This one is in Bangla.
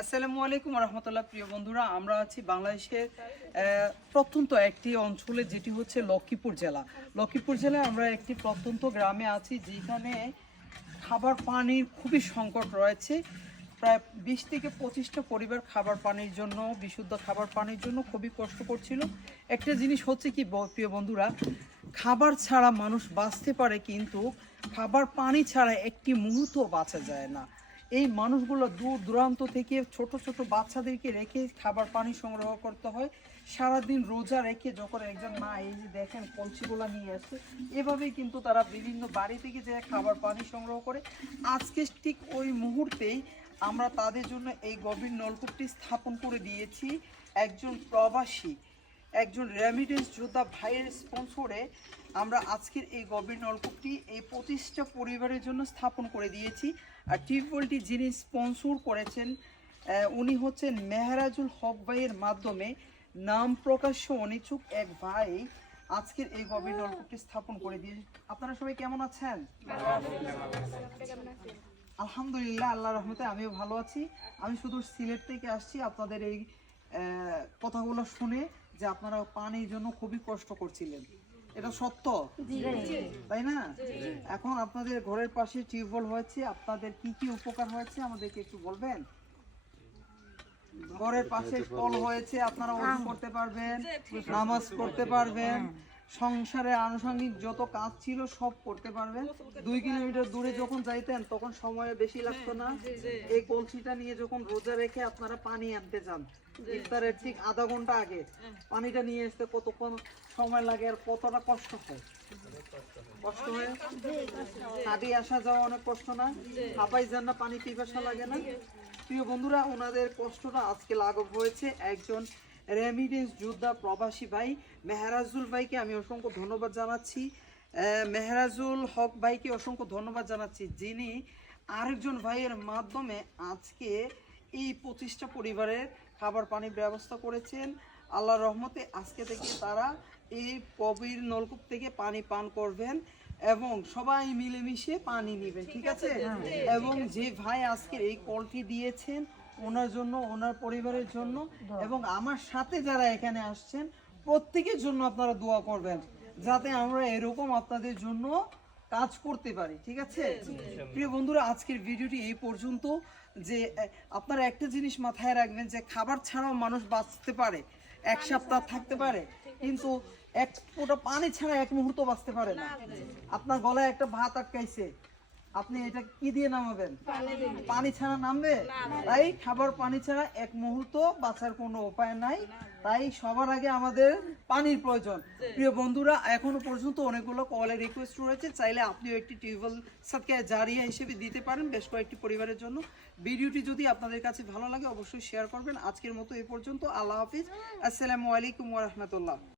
আসসালামু আলাইকুম রহমতুল্লাহ। প্রিয় বন্ধুরা, আমরা আছি বাংলাদেশের প্রত্যন্ত একটি অঞ্চলে, যেটি হচ্ছে লক্ষ্মীপুর জেলা। লক্ষ্মীপুর জেলায় আমরা একটি প্রত্যন্ত গ্রামে আছি, যেখানে খাবার পানির খুবই সংকট রয়েছে। প্রায় 20 থেকে 25টা পরিবার খাবার পানির জন্য, বিশুদ্ধ খাবার পানির জন্য খুবই কষ্ট করছিল। একটা জিনিস হচ্ছে কি প্রিয় বন্ধুরা, খাবার ছাড়া মানুষ বাঁচতে পারে, কিন্তু খাবার পানি ছাড়া একটি মুহূর্ত বাঁচা যায় না। এই মানুষগুলো দূর দূরান্ত থেকে ছোট ছোট বাচ্চাদেরকে রেখে খাবার পানি সংগ্রহ করতে হয়। সারাদিন রোজা রেখে যখন একজন মা, এই যে দেখেন কলসিগুলো নিয়ে আসছে, এভাবেই কিন্তু তারা বিভিন্ন বাড়ি থেকে যে খাবার পানি সংগ্রহ করে। আজকে ঠিক ওই মুহূর্তেই আমরা তাদের জন্য এই গভীর নলকূপটি স্থাপন করে দিয়েছি। একজন প্রবাসী, একজন রেমিটেন্স যোদ্ধা ভাইয়ের স্পন্সরে আমরা আজকের এই গভীর নলকূপটি এই 25টা পরিবারের জন্য স্থাপন করে দিয়েছি। আর টিউবওয়েলটি যিনি স্পন্সর করেছেন উনি হচ্ছেন মেহরাজুল হক ভাইয়ের মাধ্যমে নাম প্রকাশ্য অনিচ্ছুক এক ভাই আজকের এই গভীর নলকূপটি স্থাপন করে দিয়েছে। আপনারা সবাই কেমন আছেন? আলহামদুলিল্লাহ, আল্লাহর রহমতে আমিও ভালো আছি। আমি শুধু সিলেট থেকে আসছি আপনাদের এই কথাগুলো শুনে, যে আপনারা পানির জন্য খুবই কষ্ট করছিলেন। এটা সত্য, তাই না? এখন আপনাদের ঘরের পাশে টিউবওয়েল হয়েছে, আপনাদের কি কি উপকার হয়েছে আমাদেরকে একটু বলবেন? ঘরের পাশে কল হয়েছে, আপনারা ওযু করতে পারবেন, নামাজ পড়তে পারবেন, সংসারে আনুষঙ্গিক যত কাজ ছিল সব করতে পারবেন। 2 কিলোমিটার দূরে যখন যাইতেন তখন সময় বেশি লাগতো না। এই কলসিটা নিয়ে যখন রোজা রেখে আপনারা পানি আনতে যান, ইফতারের ঠিক আধা ঘন্টা আগে পানিটা নিয়ে আসতে কতক্ষণ সময় লাগে আর কতটা কষ্ট হয়? কষ্ট হয়, হাঁটি আসা যাওয়া অনেক কষ্ট না? হাঁপাই যান না? পানি পিপাসা লাগে না? প্রিয় বন্ধুরা, ওনাদের কষ্টটা আজকে লাঘব হয়েছে। একজন রেমিটেন্স যোদ্ধা প্রবাসী ভাই মেহরাজুল ভাইকে আমি অসংখ্য ধন্যবাদ জানাচ্ছি। মেহরাজুল হক ভাইকে অসংখ্য ধন্যবাদ জানাচ্ছি, যিনি আরেকজন ভাইয়ের মাধ্যমে আজকে এই 25টা পরিবারের খাবার পানির ব্যবস্থা করেছেন। আল্লাহর রহমতে আজকে থেকে তারা এই গভীর নলকূপ থেকে পানি পান করবেন এবং সবাই মিলেমিশে পানি নেবেন, ঠিক আছে? এবং যে ভাই আজকে এই কলটি দিয়েছেন, ওনার জন্য, ওনার পরিবারের জন্য এবং আমার সাথে যারা এখানে আসছেন প্রত্যেকের জন্য আপনারা দোয়া করবেন, যাতে আমরা এরকম আপনাদের জন্য কাজ করতে পারি, ঠিক আছে? প্রিয় বন্ধুরা, আজকের ভিডিওটি এই পর্যন্ত। যে আপনারা একটা জিনিস মাথায় রাখবেন, যে খাবার ছাড়াও মানুষ বাঁচতে পারে, 1 সপ্তাহ থাকতে পারে, কিন্তু এক ফোঁটা পানি ছাড়া 1 মুহূর্ত বাঁচতে পারে না। আপনার গলায় একটা ভাত আটকাইছে, আপনি এটা কি দিয়ে নামাবেন? পানি ছাড়া নামবে? তাই খাবার পানি ছাড়া 1 মুহূর্ত বাঁচার কোনো উপায় নাই। তাই সবার আগে আমাদের পানির প্রয়োজন। প্রিয় বন্ধুরা, এখনো পর্যন্ত অনেকগুলো কলের রিকোয়েস্ট রয়েছে, চাইলে আপনিও একটি টিউবওয়েল সাদকা জারিয়া হিসেবে দিতে পারেন বেশ কয়েকটি পরিবারের জন্য। ভিডিওটি যদি আপনাদের কাছে ভালো লাগে অবশ্যই শেয়ার করবেন। আজকের মতো এই পর্যন্ত। আল্লাহ হাফিজ। আসসালামু আলাইকুম ওয়া রাহমাতুল্লাহ।